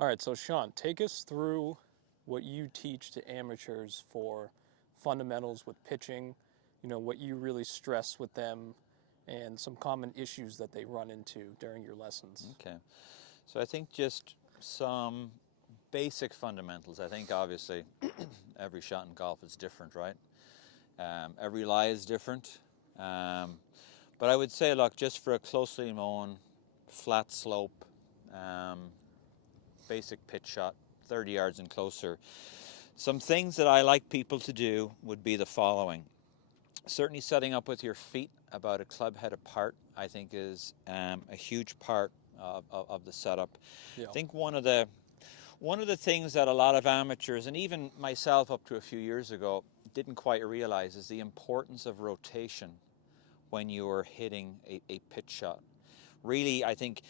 All right, so Sean, take us through what you teach to amateurs for fundamentals with pitching, what you really stress with them, and some common issues that they run into during your lessons. Okay, so I think just some basic fundamentals. I think obviously every shot in golf is different, right? Every lie is different. But I would say, look, just for a closely mown, flat slope, basic pitch shot, 30 yards and closer. Some things that I like people to do would be the following. Certainly setting up with your feet about a club head apart, I think is a huge part of the setup. Yeah. I think one of the things that a lot of amateurs, and even myself up to a few years ago, didn't quite realize is the importance of rotation when you are hitting a pitch shot. Really, I think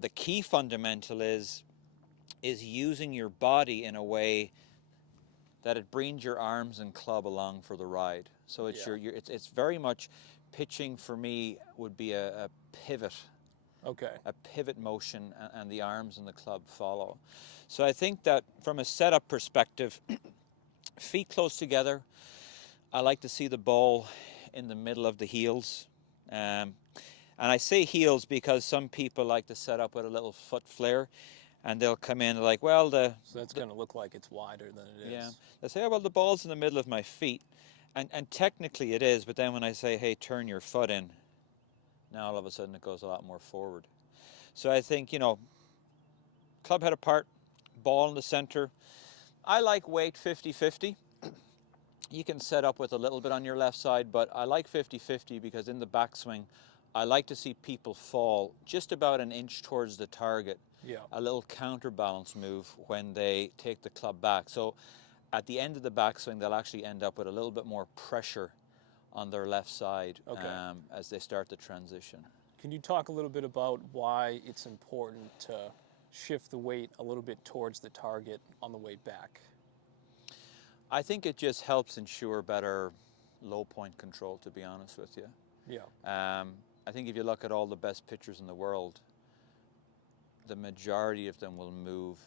the key fundamental is using your body in a way that it brings your arms and club along for the ride. So it's it's very much pitching for me would be a pivot. Okay. A pivot motion, and the arms and the club follow. So I think that from a setup perspective, feet close together. I like to see the ball in the middle of the heels. And I say heels because some people like to set up with a little foot flare, and they'll come in like, well, So that's going to look like it's wider than it is. yeah, they say, oh, well, the ball's in the middle of my feet, and technically it is. But then when I say, hey, turn your foot in, now all of a sudden it goes a lot more forward. So I think, club head apart, ball in the center. I like weight 50-50. You can set up with a little bit on your left side, but I like 50-50 because in the backswing, I like to see people fall just about an inch towards the target. Yeah. A little counterbalance move when they take the club back. So at the end of the backswing, they'll actually end up with a little bit more pressure on their left side as they start the transition. Can you talk a little bit about why it's important to shift the weight a little bit towards the target on the way back? I think it just helps ensure better low point control, to be honest with you. Yeah. I think if you look at all the best pitchers in the world, the majority of them will move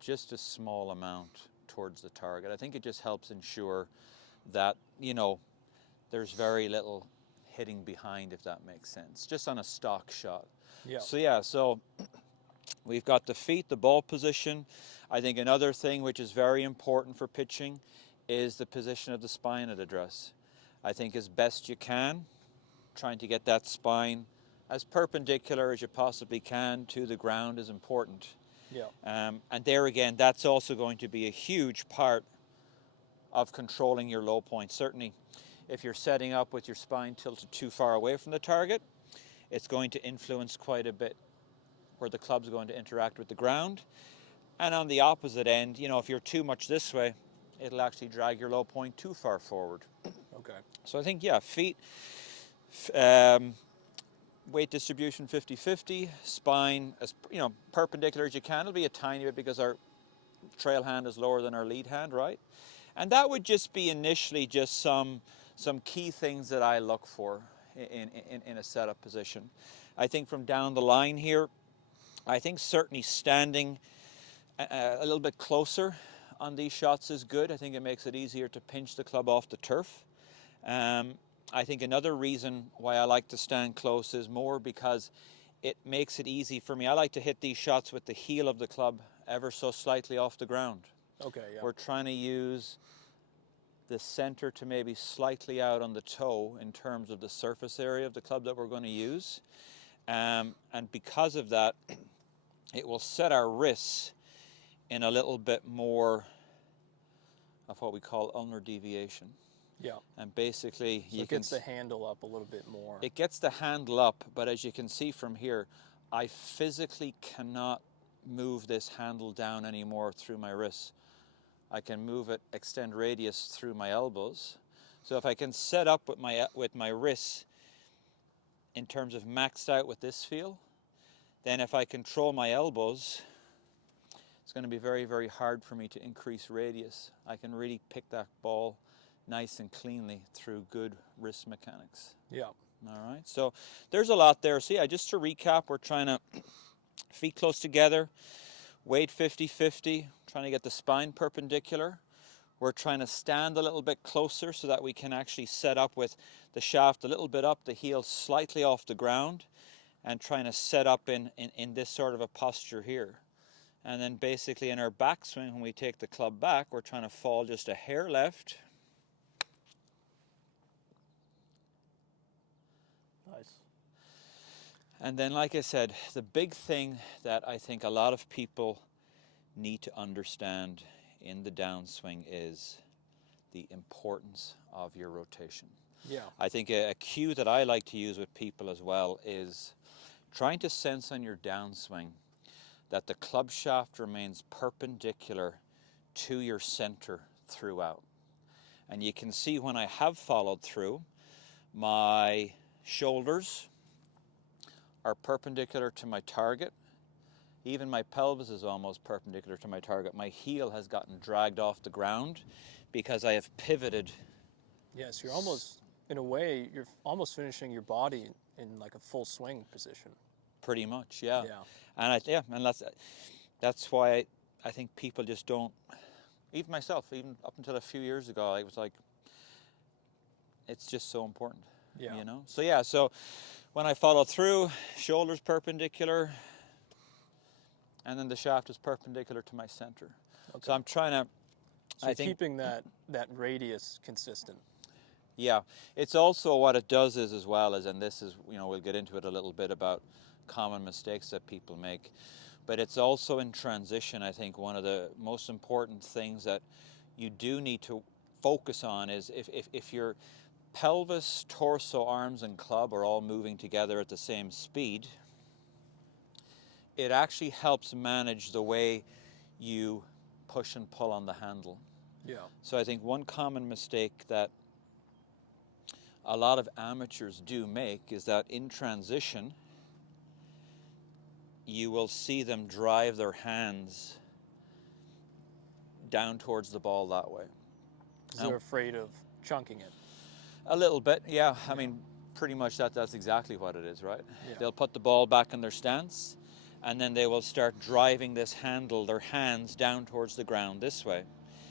just a small amount towards the target. I think it just helps ensure that, there's very little hitting behind, if that makes sense, just on a stock shot. Yeah. So we've got the feet, the ball position. I think another thing which is very important for pitching is the position of the spine at address. I think as best you can, trying to get that spine as perpendicular as you possibly can to the ground is important. Yeah. And there again, that's also going to be a huge part of controlling your low point. Certainly, if you're setting up with your spine tilted too far away from the target, it's going to influence quite a bit where the club's going to interact with the ground. And on the opposite end, if you're too much this way, it'll actually drag your low point too far forward. Okay. So I think, feet, weight distribution 50-50, spine as perpendicular as you can. It'll be a tiny bit because our trail hand is lower than our lead hand, right? And that would just be initially just some key things that I look for in a setup position. I think from down the line here, I think certainly standing a little bit closer on these shots is good. I think it makes it easier to pinch the club off the turf. I think another reason why I like to stand close is more because it makes it easy for me. I like to hit these shots with the heel of the club ever so slightly off the ground. Okay, yeah. We're trying to use the center to maybe slightly out on the toe in terms of the surface area of the club that we're going to use. And because of that, it will set our wrists in a little bit more of what we call ulnar deviation. Yeah. And basically, So it gets the handle up a little bit more. It gets the handle up, but as you can see from here, I physically cannot move this handle down anymore through my wrists. I can move it, extend radius through my elbows. So if I can set up with my wrists in terms of maxed out with this feel, then if I control my elbows, it's going to be very, very hard for me to increase radius. I can really pick that ball nice and cleanly through good wrist mechanics. Yeah. All right, so there's a lot there. So just to recap, we're trying to feet close together, weight 50-50, trying to get the spine perpendicular. We're trying to stand a little bit closer so that we can actually set up with the shaft a little bit up, the heel slightly off the ground, and trying to set up in this sort of a posture here. And then basically in our backswing, when we take the club back, we're trying to fall just a hair left. Nice. And then, like I said, the big thing that I think a lot of people need to understand in the downswing is the importance of your rotation. Yeah. I think a cue that I like to use with people as well is trying to sense on your downswing that the club shaft remains perpendicular to your center throughout. And you can see when I have followed through, my shoulders are perpendicular to my target. Even my pelvis is almost perpendicular to my target. My heel has gotten dragged off the ground because I have pivoted. Yes, you're almost, in a way, you're almost finishing your body in like a full swing position. Pretty much, yeah. Yeah. And that's why I think people just don't. Even myself, even up until a few years ago, I was like, it's just so important. Yeah. You know. So when I follow through, shoulders perpendicular, and then the shaft is perpendicular to my center. Okay. So I'm trying to. So keeping that radius consistent. Yeah, it's also what it does is as well as, and this is, we'll get into it a little bit about common mistakes that people make, but it's also in transition. I think one of the most important things that you do need to focus on is if your pelvis, torso, arms, and club are all moving together at the same speed, it actually helps manage the way you push and pull on the handle. Yeah. So I think one common mistake that a lot of amateurs do make is that in transition, you will see them drive their hands down towards the ball that way. Because they're afraid of chunking it. A little bit, yeah. I mean, pretty much that's exactly what it is, right? Yeah. They'll put the ball back in their stance, and then they will start driving this handle, their hands down towards the ground this way.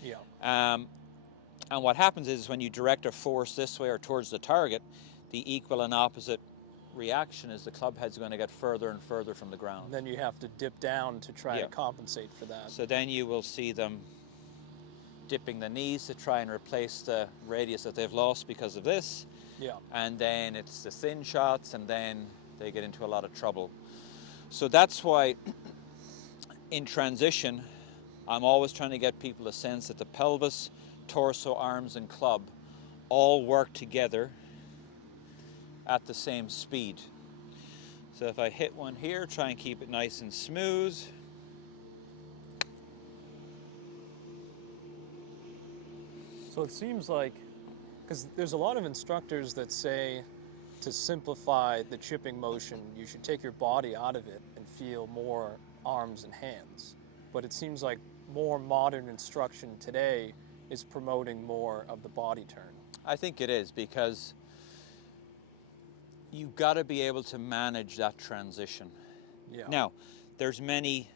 Yeah. And what happens is when you direct a force this way or towards the target, the equal and opposite reaction is the club head's going to get further and further from the ground. And then you have to dip down to try to compensate for that. So then you will see them dipping the knees to try and replace the radius that they've lost because of this. Yeah. And then it's the thin shots, and then they get into a lot of trouble. So that's why in transition, I'm always trying to get people to sense that the pelvis, torso, arms, and club all work together at the same speed. So if I hit one here, try and keep it nice and smooth. So it seems like, because there's a lot of instructors that say to simplify the chipping motion, you should take your body out of it and feel more arms and hands. But it seems like more modern instruction today is promoting more of the body turn. I think it is, because you've got to be able to manage that transition. Yeah. Now, there's many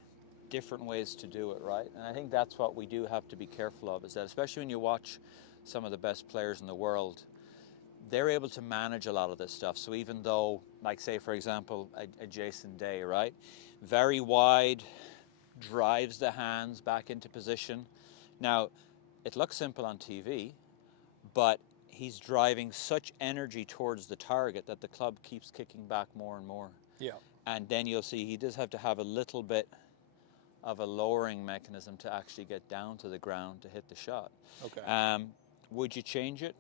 different ways to do it, right? And I think that's what we do have to be careful of, is that especially when you watch some of the best players in the world, they're able to manage a lot of this stuff. So even though, like say for example, a Jason Day, right? Very wide, drives the hands back into position. Now, it looks simple on TV, but he's driving such energy towards the target that the club keeps kicking back more and more. Yeah. And then you'll see he does have to have a little bit of a lowering mechanism to actually get down to the ground to hit the shot. Okay. Would you change it?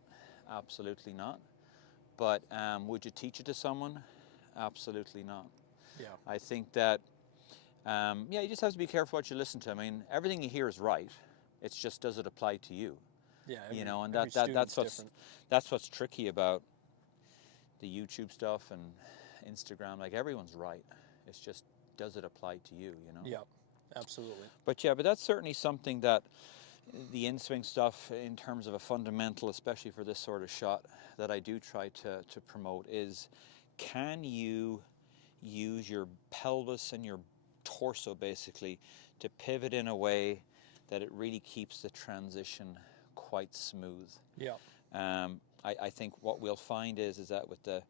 Absolutely not. But would you teach it to someone? Absolutely not. Yeah. I think that, you just have to be careful what you listen to. I mean, everything you hear is right. It's just, does it apply to you? Yeah. And that's what's tricky about the YouTube stuff and Instagram. Like, everyone's right. It's just, does it apply to you? Yeah. Absolutely. But that's certainly something that the in-swing stuff, in terms of a fundamental, especially for this sort of shot, that I do try to promote is, can you use your pelvis and your torso basically to pivot in a way that it really keeps the transition quite smooth. Yeah. I think what we'll find is that with the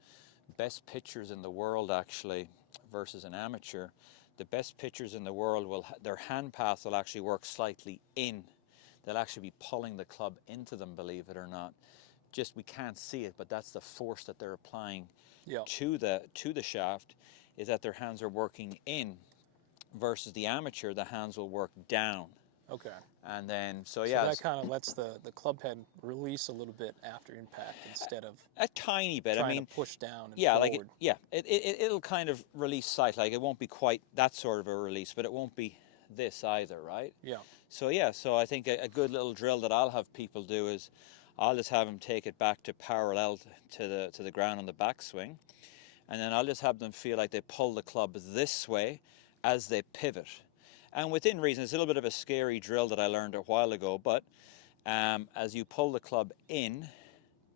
best pitchers in the world actually versus an amateur, the best pitchers in the world their hand path will actually work slightly in. They'll actually be pulling the club into them, believe it or not. Just we can't see it, but that's the force that they're applying to the shaft, is that their hands are working in, versus the amateur, the hands will work down. Okay. And then, so that kind of lets the club head release a little bit after impact instead of a tiny bit. trying to push down and forward. Like it'll kind of release sight. Like it won't be quite that sort of a release, but it won't be this either, right? Yeah. So I think a good little drill that I'll have people do is I'll just have them take it back to parallel to the ground on the backswing, and then I'll just have them feel like they pull the club this way as they pivot. And within reason, it's a little bit of a scary drill that I learned a while ago, but as you pull the club in,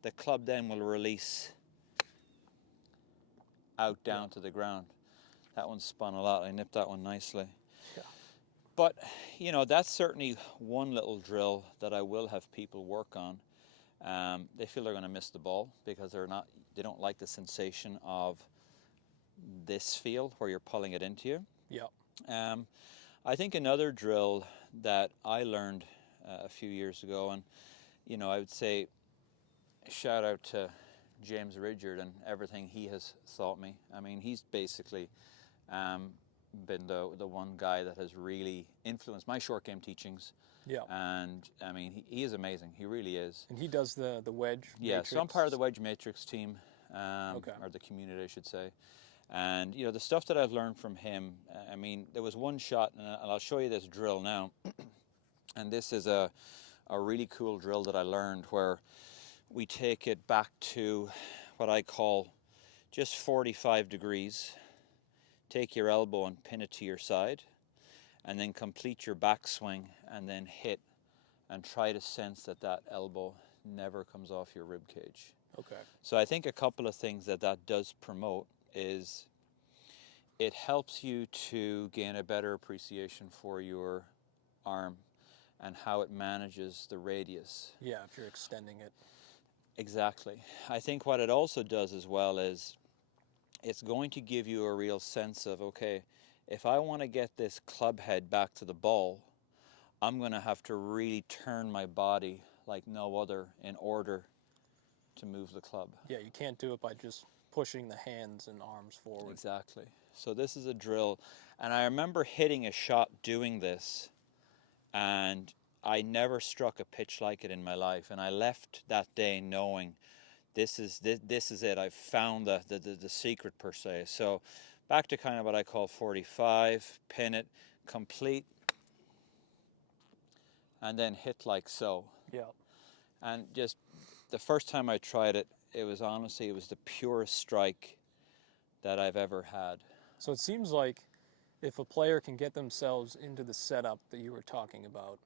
the club then will release out down to the ground. That one spun a lot. I nipped that one nicely. Yeah. But, that's certainly one little drill that I will have people work on. They feel they're going to miss the ball because they don't like the sensation of this feel where you're pulling it into you. Yeah. I think another drill that I learned a few years ago, and I would say shout out to James Ridyard and everything he has taught me. I mean, he's basically been the one guy that has really influenced my short game teachings. Yeah. And I mean, he is amazing. He really is. And he does the wedge matrix. So I'm part of the wedge matrix team, Okay. or the community, I should say. And the stuff that I've learned from him, I mean, there was one shot, and I'll show you this drill now. And this is a really cool drill that I learned where we take it back to what I call just 45 degrees. Take your elbow and pin it to your side, and then complete your backswing, and then hit, and try to sense that elbow never comes off your rib cage. Okay. So I think a couple of things that does promote is it helps you to gain a better appreciation for your arm and how it manages the radius. Yeah, if you're extending it. Exactly. I think what it also does as well is it's going to give you a real sense of, okay, if I want to get this club head back to the ball, I'm going to have to really turn my body like no other in order to move the club. Yeah, you can't do it by just pushing the hands and arms forward. Exactly. So this is a drill, and I remember hitting a shot doing this, and I never struck a pitch like it in my life, and I left that day knowing this is it. I've found the secret, per se. So back to kind of what I call 45, pin it, complete, and then hit like so. Yeah. And just the first time I tried it, it was the purest strike that I've ever had. So it seems like if a player can get themselves into the setup that you were talking about,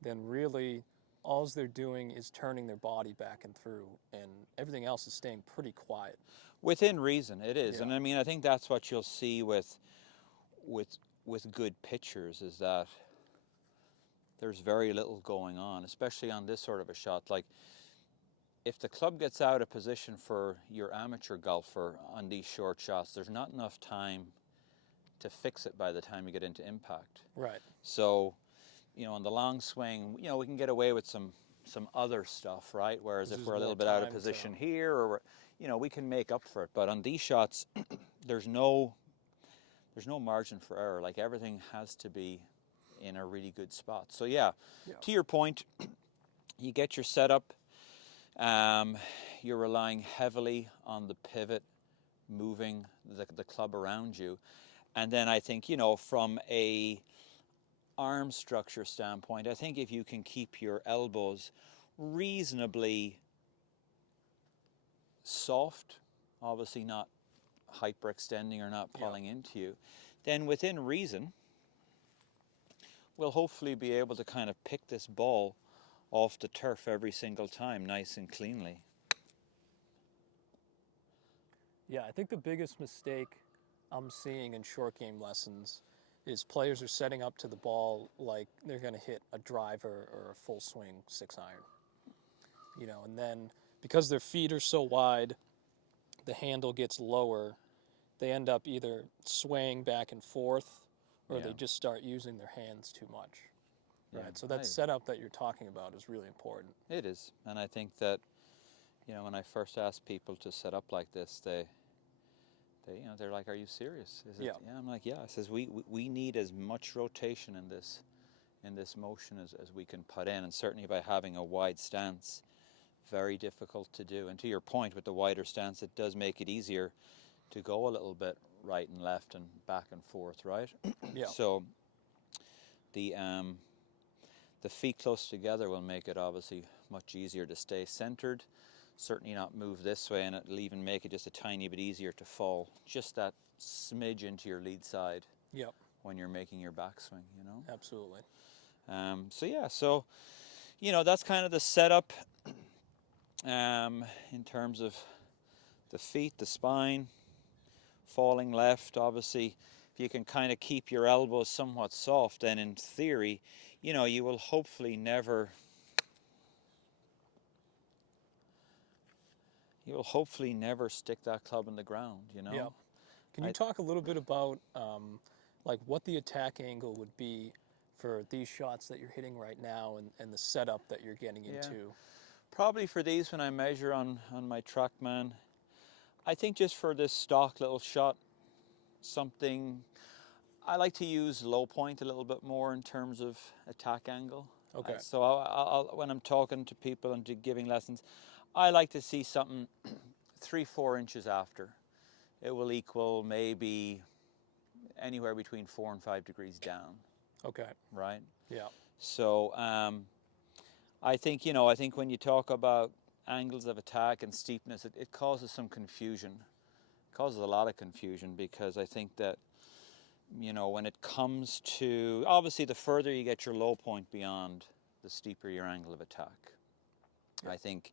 then really all they're doing is turning their body back and through, and everything else is staying pretty quiet. Within reason, it is. Yeah. And I mean, I think that's what you'll see with good pitchers, is that there's very little going on, especially on this sort of a shot. Like, if the club gets out of position for your amateur golfer on these short shots, there's not enough time to fix it by the time you get into impact. Right. So, on the long swing, we can get away with some other stuff, right? Whereas if we're a little bit out of position here, or we can make up for it. But on these shots, there's no margin for error. Like, everything has to be in a really good spot. So yeah. To your point, you get your setup. You're relying heavily on the pivot, moving the club around you. And then I think, from a arm structure standpoint, I think if you can keep your elbows reasonably soft, obviously not hyperextending or not pulling into you, then within reason, we'll hopefully be able to kind of pick this ball off the turf every single time, nice and cleanly. Yeah, I think the biggest mistake I'm seeing in short game lessons is players are setting up to the ball like they're going to hit a driver or a full swing 6-iron. And then because their feet are so wide, the handle gets lower. They end up either swaying back and forth, or they just start using their hands too much. Yeah, Right. So that setup that you're talking about is really important. It is, and I think that when I first ask people to set up like this, they're like, "Are you serious?" Is it? Yeah. Yeah, I'm like, "Yeah." I says we need as much rotation in this motion as we can put in, and certainly by having a wide stance, very difficult to do. And to your point, with the wider stance, it does make it easier to go a little bit right and left and back and forth, right? Yeah. So the feet close together will make it obviously much easier to stay centered. Certainly not move this way, and it'll even make it just a tiny bit easier to fall just that smidge into your lead side. Yep. When you're making your backswing, Absolutely. So that's kind of the setup in terms of the feet, the spine, falling left. Obviously, if you can kind of keep your elbows somewhat soft, then in theory, you will hopefully never stick that club in the ground, Yeah. Can you talk a little bit about like what the attack angle would be for these shots that you're hitting right now, and the setup that you're getting into? Probably for these, when I measure on my TrackMan, I think just for this stock little shot, I like to use low point a little bit more in terms of attack angle. Okay. So I'll, when I'm talking to people and giving lessons, I like to see something 3-4 inches after. It will equal maybe anywhere between 4 and 5 degrees down. Okay. Right? Yeah. So I think when you talk about angles of attack and steepness, it causes some confusion. It causes a lot of confusion, because I think that when it comes to, obviously the further you get your low point beyond, the steeper your angle of attack. Yeah. I think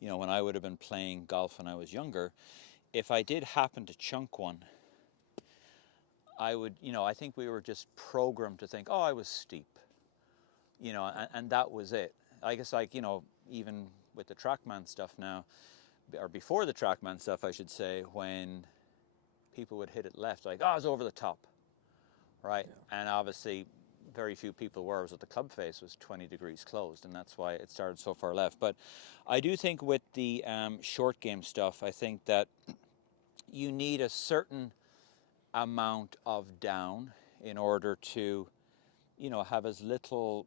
when I would have been playing golf when I was younger, if I did happen to chunk one, I would, I think we were just programmed to think, oh, I was steep, and that was it. I guess, like, even with the TrackMan stuff now, or before the TrackMan stuff, I should say, when people would hit it left, like, oh, it's over the top, right? Yeah. And obviously, very few people were, because the club face was 20 degrees closed, and that's why it started so far left. But I do think with the short game stuff, I think that you need a certain amount of down in order to, have as little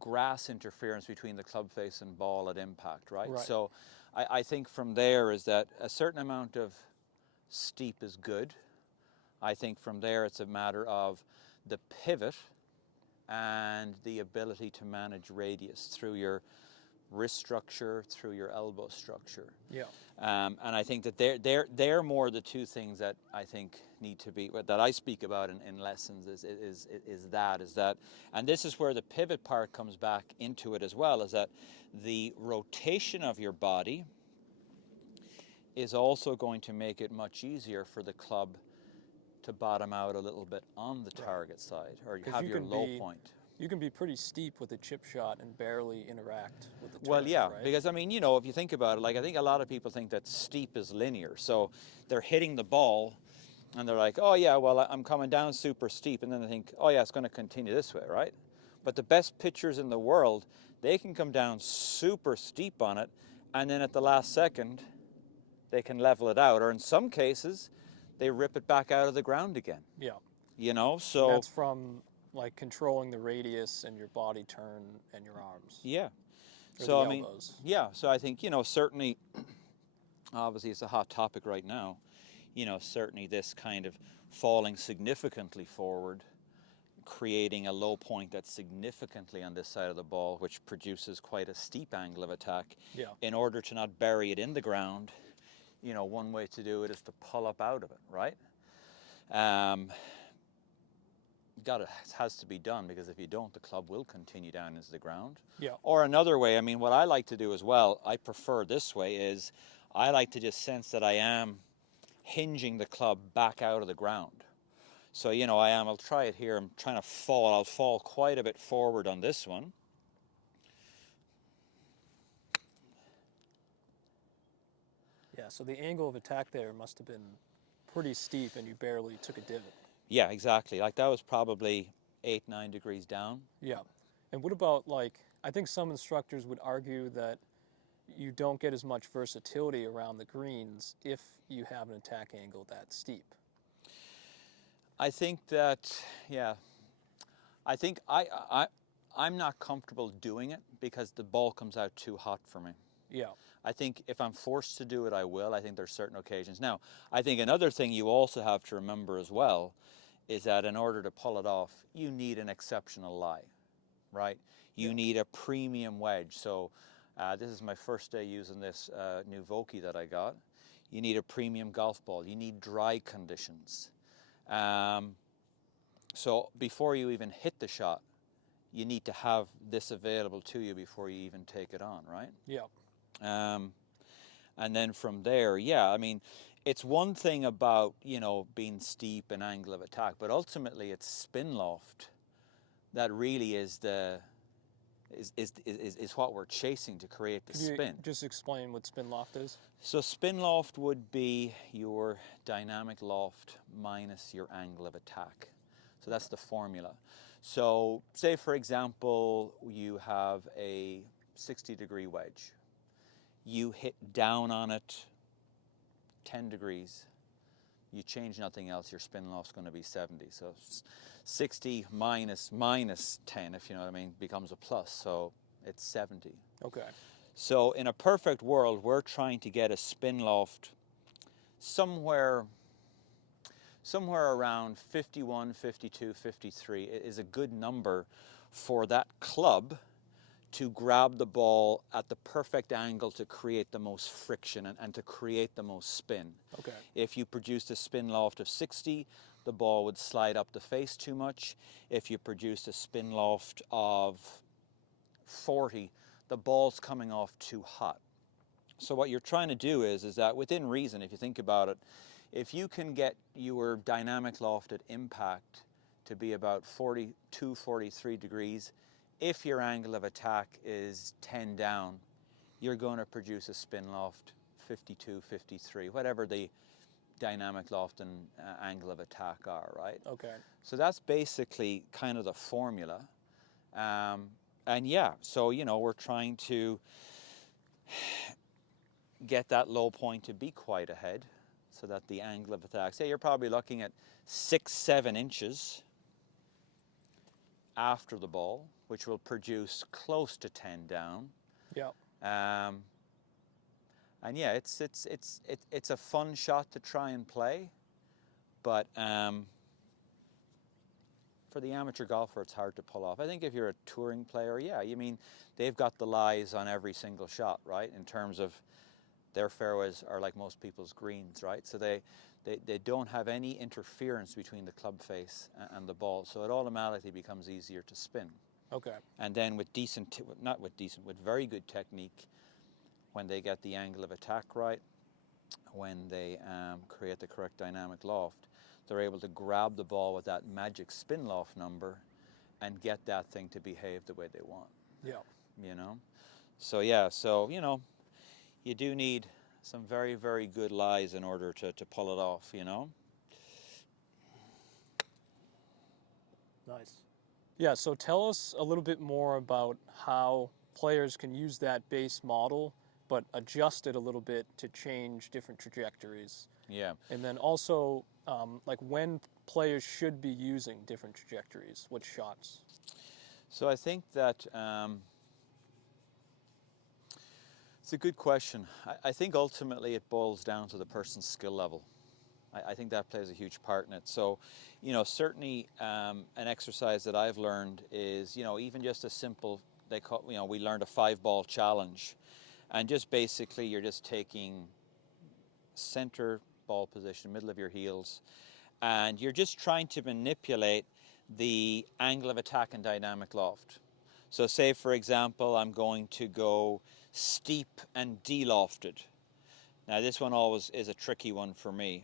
grass interference between the club face and ball at impact, right? So I think from there is that a certain amount of steep is good. I think from there it's a matter of the pivot and the ability to manage radius through your wrist structure, through your elbow structure. Yeah. And I think that they're more the two things that I think need to be, that I speak about in lessons, is that, and this is where the pivot part comes back into it as well, is that the rotation of your body is also going to make it much easier for the club to bottom out a little bit on the target side, or you have your low point. You can be pretty steep with a chip shot and barely interact with the turf, well, yeah, right? Because, if you think about it, like, I think a lot of people think that steep is linear. So they're hitting the ball, and they're like, oh, yeah, well, I'm coming down super steep. And then they think, oh, yeah, it's going to continue this way, right? But the best pitchers in the world, they can come down super steep on it, and then at the last second, they can level it out. Or in some cases, they rip it back out of the ground again. Yeah. So... And that's from, like, controlling the radius and your body turn and your arms. Yeah. So I mean, yeah. So I think, certainly, obviously it's a hot topic right now. Certainly this kind of falling significantly forward, creating a low point that's significantly on this side of the ball, which produces quite a steep angle of attack. Yeah. In order to not bury it in the ground, one way to do it is to pull up out of it, right? It has to be done, because if you don't, the club will continue down into the ground. Yeah. Or another way, what I like to do as well, I prefer this way, is I like to just sense that I am hinging the club back out of the ground. So, I'll try it here. I'm trying to fall. I'll fall quite a bit forward on this one. Yeah, so the angle of attack there must have been pretty steep and you barely took a divot. Yeah, exactly. Like that was probably 8-9 degrees down. Yeah. And what about, like, I think some instructors would argue that you don't get as much versatility around the greens if you have an attack angle that steep. I think that, yeah, I think I'm not comfortable doing it because the ball comes out too hot for me. Yeah. I think if I'm forced to do it, I will. I think there's certain occasions. Now, I think another thing you also have to remember as well is that in order to pull it off, you need an exceptional lie, right? You need a premium wedge. So this is my first day using this new Vokey that I got. You need a premium golf ball. You need dry conditions. So before you even hit the shot, you need to have this available to you before you even take it on, right? Yeah. And then from there, yeah, I mean, it's one thing about, being steep and angle of attack, but ultimately it's spin loft that really is what we're chasing to create the spin. Could you just explain what spin loft is? So spin loft would be your dynamic loft minus your angle of attack. So that's the formula. So say, for example, you have a 60-degree wedge. You hit down on it 10 degrees. You change nothing else, your spin loft's going to be 70. So 60 minus 10, if you know what I mean, becomes a plus. So it's 70. Okay. So in a perfect world, we're trying to get a spin loft somewhere around 51, 52, 53 is a good number for that club to grab the ball at the perfect angle to create the most friction and to create the most spin. Okay. If you produced a spin loft of 60, the ball would slide up the face too much. If you produced a spin loft of 40, the ball's coming off too hot. So what you're trying to do is that within reason, if you think about it, if you can get your dynamic loft at impact to be about 42, 43 degrees, if your angle of attack is 10 down, you're going to produce a spin loft 52, 53, whatever the dynamic loft and angle of attack are, right? Okay. So that's basically kind of the formula. And yeah, so, we're trying to get that low point to be quite ahead so that the angle of attack, say you're probably looking at 6-7 inches after the ball, which will produce close to 10 down. Yeah. And yeah, it's a fun shot to try and play, but for the amateur golfer, it's hard to pull off. I think if you're a touring player, yeah, they've got the lies on every single shot, right? In terms of their fairways are like most people's greens, right? So they don't have any interference between the club face and the ball, so it automatically becomes easier to spin. Okay. And then with very good technique, when they get the angle of attack right, when they create the correct dynamic loft, they're able to grab the ball with that magic spin loft number and get that thing to behave the way they want. Yeah. So yeah, you do need some very, very good lies in order to pull it off, Nice. Yeah, so tell us a little bit more about how players can use that base model, but adjust it a little bit to change different trajectories. Yeah. And then also, like when players should be using different trajectories, which shots? So I think that it's a good question. I think ultimately it boils down to the person's skill level. I think that plays a huge part in it. So, certainly an exercise that I've learned is, even just a simple, we learned a 5-ball challenge. And just basically you're just taking center ball position, middle of your heels, and you're just trying to manipulate the angle of attack and dynamic loft. So say, for example, I'm going to go steep and de-lofted. Now this one always is a tricky one for me.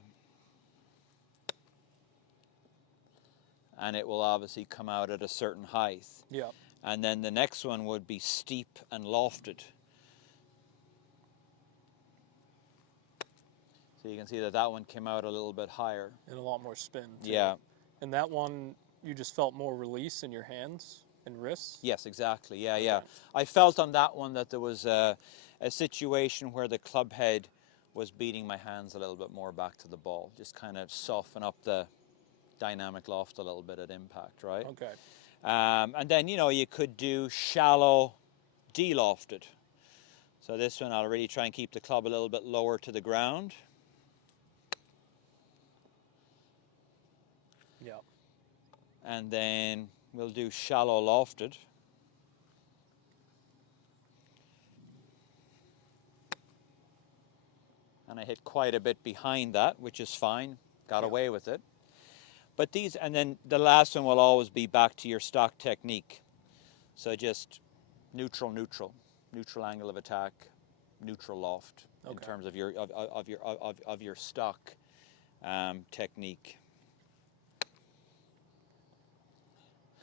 and it will obviously come out at a certain height. Yeah. And then the next one would be steep and lofted. So you can see that that one came out a little bit higher. And a lot more spin, too. Yeah. And that one, you just felt more release in your hands and wrists? Yes, exactly. Yeah, Okay. yeah. I felt on that one that there was a situation where the club head was beating my hands a little bit more back to the ball, just kind of soften up the dynamic loft a little bit at impact, right? Okay. And then, you know, you could do shallow de-lofted. So this one, I'll really try and keep the club a little bit lower to the ground. Yeah. And then we'll do shallow lofted. And I hit quite a bit behind that, which is fine. Got away with it. But these, and then the last one will always be back to your stock technique. So just neutral, neutral, neutral angle of attack, neutral loft in terms of your stock technique.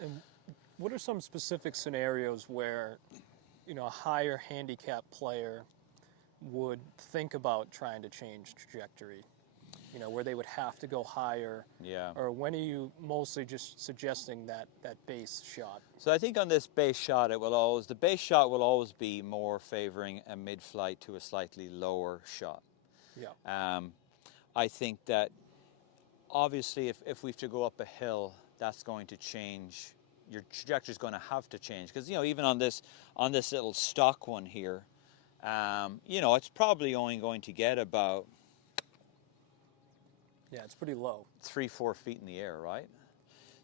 And what are some specific scenarios where, you know, a higher handicap player would think about trying to change trajectory? You know, where they would have to go higher? Yeah. Or when are you mostly just suggesting that base shot? So I think on this base shot, the base shot will always be more favoring a mid-flight to a slightly lower shot. Yeah. I think that obviously if we have to go up a hill, that's going to change. Your trajectory is going to have to change, because, you know, even on this little stock one here, you know, it's probably only going to get about, Yeah, it's pretty low. 3-4 feet in the air, right?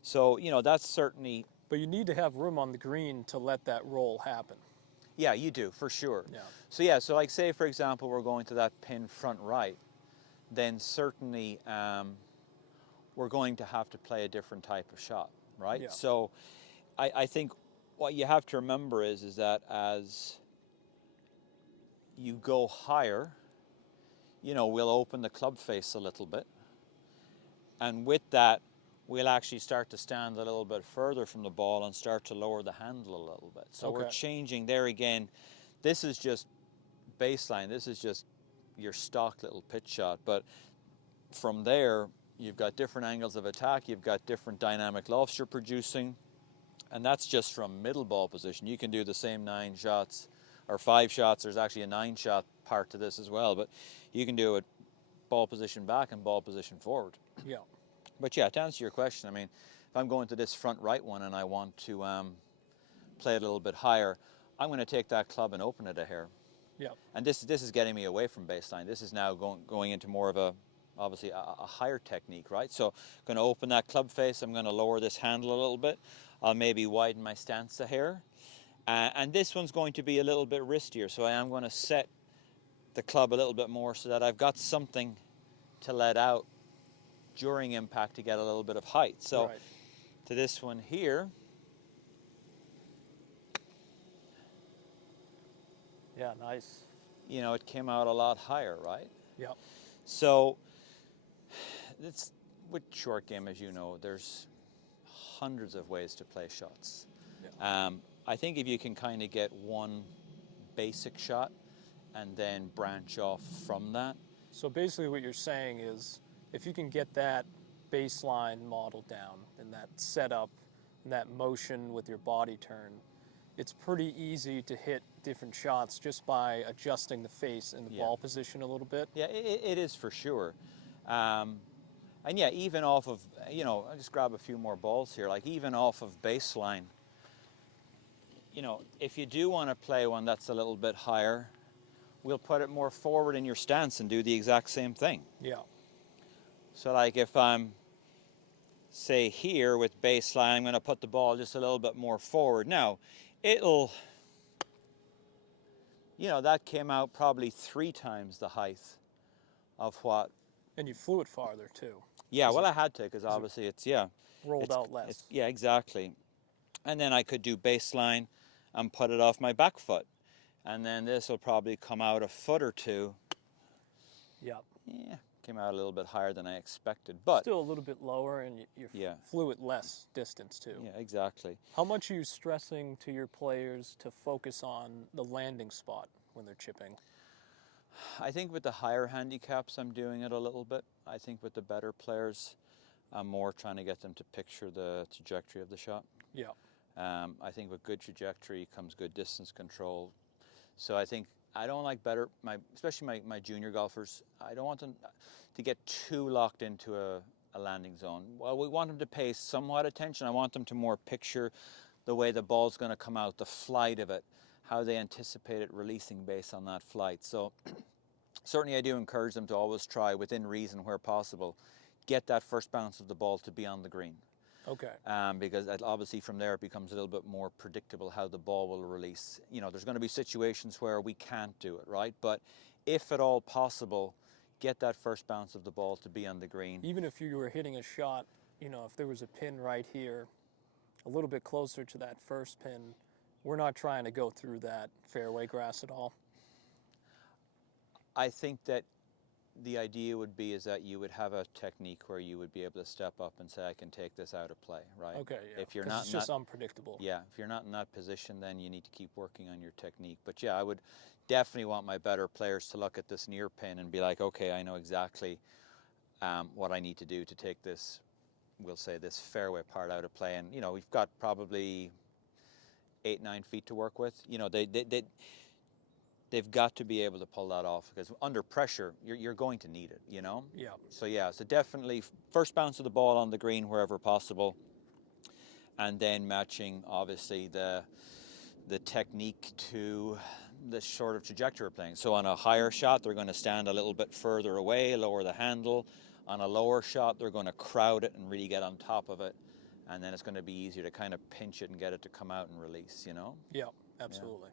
So, you know, that's certainly. But you need to have room on the green to let that roll happen. Yeah, you do, for sure. Yeah. So yeah, so like say for example we're going to that pin front right, then certainly we're going to have to play a different type of shot, right? Yeah. So I think what you have to remember is that as you go higher, you know, we'll open the club face a little bit. And with that, we'll actually start to stand a little bit further from the ball and start to lower the handle a little bit. So we're changing there again. This is just baseline. This is just your stock little pitch shot. But from there, you've got different angles of attack. You've got different dynamic lofts you're producing. And that's just from middle ball position. You can do the same 9 shots or 5 shots. There's actually a 9-shot part to this as well. But you can do it ball position back and ball position forward. Yeah. But yeah, to answer your question, I mean, if I'm going to this front right one and I want to play it a little bit higher, I'm going to take that club and open it a hair. Yeah. And this is getting me away from baseline. This is now going into more of obviously a higher technique, right? So I'm going to open that club face. I'm going to lower this handle a little bit. I'll maybe widen my stance a hair. And this one's going to be a little bit wristier. So I am going to set the club a little bit more so that I've got something to let out during impact to get a little bit of height. So to this one here. Yeah, nice. You know, it came out a lot higher, right? Yeah. So it's with short game, as you know, there's hundreds of ways to play shots. Yeah. I think if you can kind of get one basic shot and then branch off from that. So basically what you're saying is if you can get that baseline model down and that setup and that motion with your body turn, it's pretty easy to hit different shots just by adjusting the face and the ball position a little bit. Yeah, it is for sure. And yeah, even off of, you know, I'll just grab a few more balls here, like even off of baseline, you know, if you do want to play one that's a little bit higher, we'll put it more forward in your stance and do the exact same thing. Yeah. So like if I'm, say here with baseline, I'm going to put the ball just a little bit more forward. Now, it'll, you know, that came out probably 3 times the height of what. And you flew it farther too. Yeah, well I had to, because obviously it's, rolled out less. Yeah, exactly. And then I could do baseline and put it off my back foot. And then this will probably come out a foot or 2. Yeah. Yeah, came out a little bit higher than I expected, but Still a little bit lower, and you yeah, flew it less distance too. yeah, exactly. How much are you stressing to your players to focus on the landing spot when they're chipping? I think with the higher handicaps, I'm doing it a little bit. I think with the better players, I'm more trying to get them to picture the trajectory of the shot. Yeah. I think with good trajectory comes good distance control. So I think I don't like especially my junior golfers, I don't want them to get too locked into a landing zone. Well, we want them to pay somewhat attention. I want them to more picture the way the ball's going to come out, the flight of it, how they anticipate it releasing based on that flight. So certainly I do encourage them to always try, within reason where possible, get that first bounce of the ball to be on the green. Okay. Because obviously from there it becomes a little bit more predictable how the ball will release. You know, there's going to be situations where we can't do it, right? But if at all possible, get that first bounce of the ball to be on the green. Even if you were hitting a shot, you know, if there was a pin right here, a little bit closer to that first pin, we're not trying to go through that fairway grass at all. I think that the idea would be is that you would have a technique where you would be able to step up and say, I can take this out of play, right? Okay, yeah. If you're 'Cause not it's in just that, unpredictable. yeah, if you're not in that position, then you need to keep working on your technique. But yeah, I would definitely want my better players to look at this near pin and be like, okay, I know exactly what I need to do to take this, we'll say this fairway part out of play. And, you know, we've got probably 8-9 feet to work with. You know, they've got to be able to pull that off, because under pressure, you're going to need it, you know? Yeah. So yeah, so definitely first bounce of the ball on the green wherever possible, and then matching obviously the technique to the sort of trajectory we're playing. So on a higher shot, they're going to stand a little bit further away, lower the handle. On a lower shot, they're going to crowd it and really get on top of it, and then it's going to be easier to kind of pinch it and get it to come out and release, you know? Yeah, absolutely.